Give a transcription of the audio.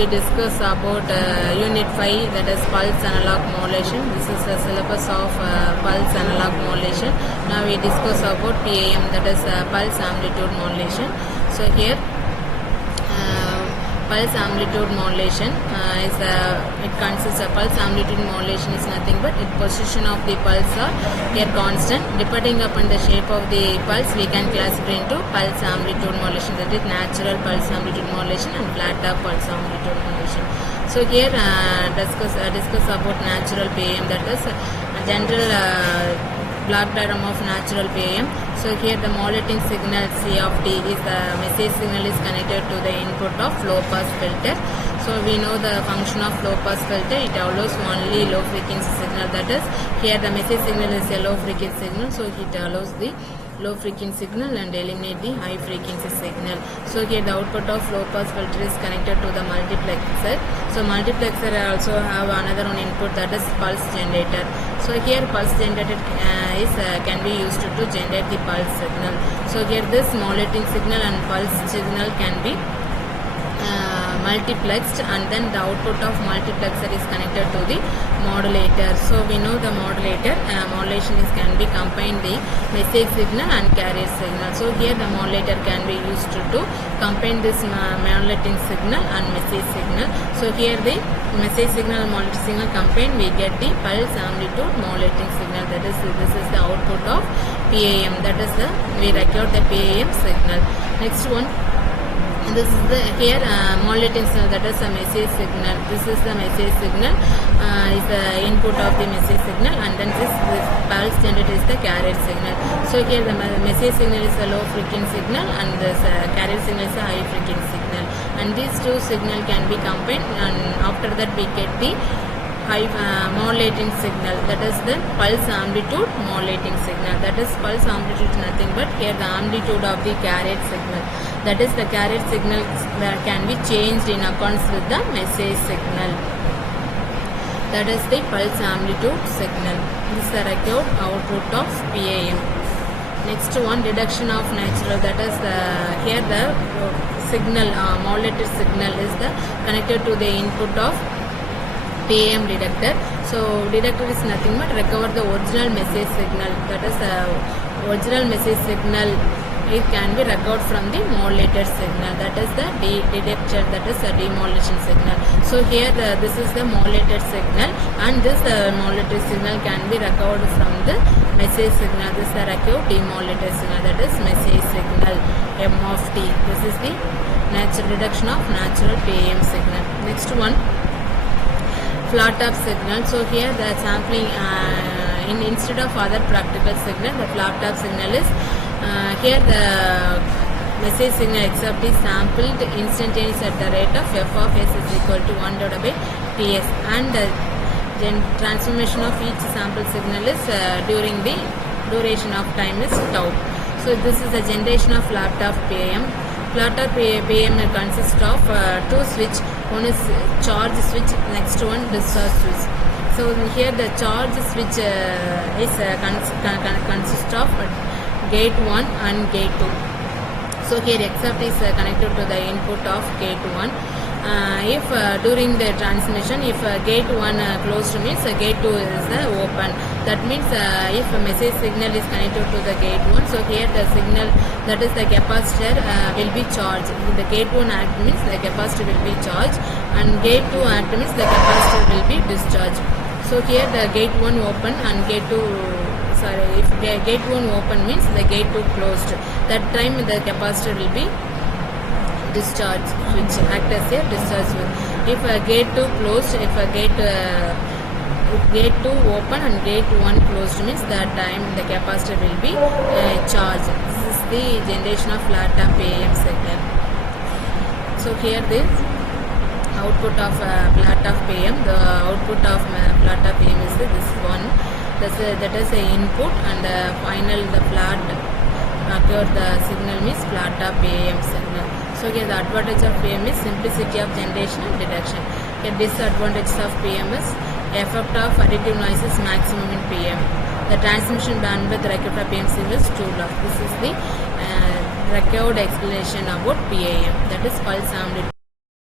we discuss about unit 5, that is pulse analog modulation. This is the syllabus of pulse analog modulation. Now we discuss about PAM, that is pulse amplitude modulation. So here pulse amplitude modulation it consists of pulse amplitude modulation is nothing but the position of the pulse are here constant. Depending upon the shape of the pulse, we can classify into pulse amplitude modulation, that is natural pulse amplitude modulation and flat tap pulse amplitude modulation. So here discuss about natural PAM, that is a general block diagram of natural PAM. So here the modulating signal C of D is the message signal is connected to the input of low pass filter. So we know the function of low pass filter, it allows only low frequency signal, that is here the message signal is a low frequency signal, so it allows the low frequency signal and eliminate the high frequency signal. So here the output of low pass filter is connected to the multiplexer. So multiplexer also have another one input, that is pulse generator. So here pulse generator can be used to generate the pulse signal. So here this modulating signal and pulse signal can be multiplexed, and then the output of multiplexer is connected to the modulator. So we know the modulator modulation can be combined the message signal and carrier signal. So here the modulator can be used to combine this modulating signal and message signal. So here the message signal and modulating signal combined, we get the pulse amplitude modulating signal, that is this is the output of PAM, that is we record the PAM signal. Next one, this is the here modulating signal, that is a message signal. This is the message signal is the input of the message signal, and then this pulse generator is the carrier signal. So here the message signal is a low frequency signal and this carrier signal is a high frequency signal, and these two signal can be combined, and after that we get the high modulating signal, that is the pulse amplitude modulating signal. That is pulse amplitude is nothing but here the amplitude of the carrier signal, that is the carrier signal can be changed in accordance with the message signal, that is the pulse amplitude signal. This is the record output of PAM. Next one, reduction of natural, that is here the signal modulated signal is the connected to the input of PAM detector. So detector is nothing but recover the original message signal, that is original message signal, it can be recovered from the modulated signal, that is the detector, that is the demodulation signal. So here this is the modulated signal, and this modulated signal can be recovered from the message signal. This is the recovered demodulated signal, that is message signal M of T. This is the natural reduction of natural PAM signal. Next one, flat tap signal. So here the sampling instead of other practical signal, the flat tap signal is here the message signal except is sampled instantaneous at the rate of f of s is equal to 1 divided by ts, and the transformation of each sample signal is during the duration of time is tau. So this is the generation of flat tap PAM. Flat tap PAM consists of two switch. One is charge switch, next one discharge switch. So here the charge switch is consists of gate 1 and gate 2. So here except is connected to the input of gate 1. If during the transmission, if gate 1 closed means gate 2 is open. That means if a message signal is connected to the gate 1, so here the signal, that is the capacitor will be charged. The gate 1 act means the capacitor will be charged, and gate 2 act means the capacitor will be discharged. So here the gate 1 open and gate 2, if gate 1 open means the gate 2 closed. That time the capacitor will be discharge switch, act as a discharge switch. If gate 2 closed, if gate 2 open and gate 1 closed means that time the capacitor will be charged. This is the generation of flat tap PAM signal. So here this output of flat tap PAM, the output of flat tap PAM is this one, that is the input, and the final the flat the signal means flat tap PAM signal. So here the advantage of PAM is simplicity of generation and detection. The disadvantage of PAM is effect of additive noise is maximum in PAM. The transmission bandwidth required for PAM signal is too low. This is the required explanation about PAM, that is pulse amplitude.